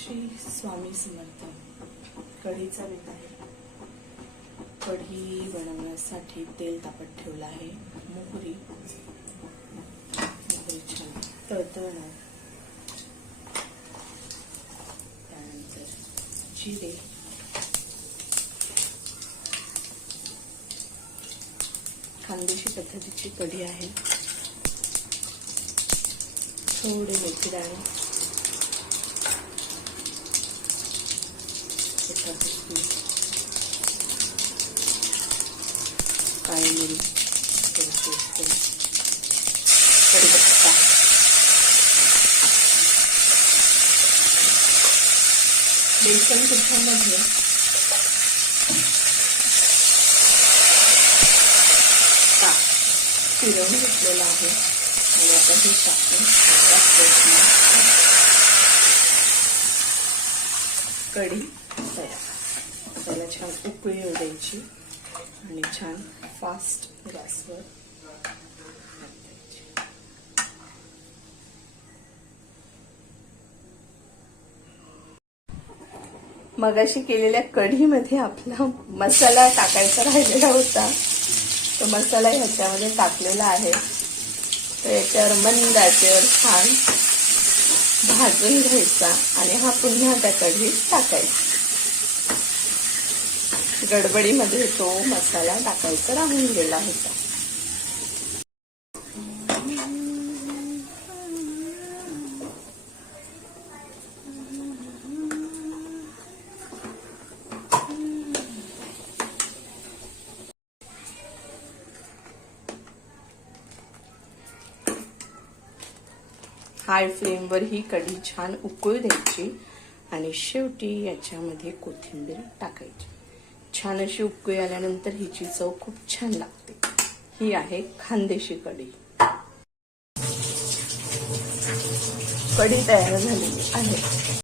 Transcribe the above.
श्री स्वामी समर्थ. कढीचा बेत आहे. कढी बनवण्यासाठी तेल तापत ठेवलं आहे. मोहरी छान तळतळणार. त्यानंतर जिरे, खानदेशी पद्धतीची कढी आहे. थोडे मेथी दाणे, काळी मिरी, कढीपत्ता, बेसन पिठामध्ये ताक फिरवून घेतलेला आहे आणि आता हे टाकून कढी तयार. त्याला छान उकळी येऊ द्यायची आणि छान फास्ट गॅसवर मगाशी केलेल्या कढीमध्ये आपला मसाला टाकायचा राहिलेला होता. तो मसाला ह्याच्यामध्ये टाकलेला आहे. तर याच्यावर मंद आचेवर छान भाजून घ्यायचा आणि हा पुन्हा त्या कढीत टाकायचा. गडबडीमध्ये तो मसाला टाकायचा राहून गेला होता. हाय फ्लेमवर ही कढी छान उकळू द्यायची आणि शेवटी याच्यामध्ये कोथिंबीर टाकायची. छान अशी उकळी आल्यानंतर हिची चव खूप छान लागते. ही आहे खानदेशी कढी. कढी तयार झालेली आहे.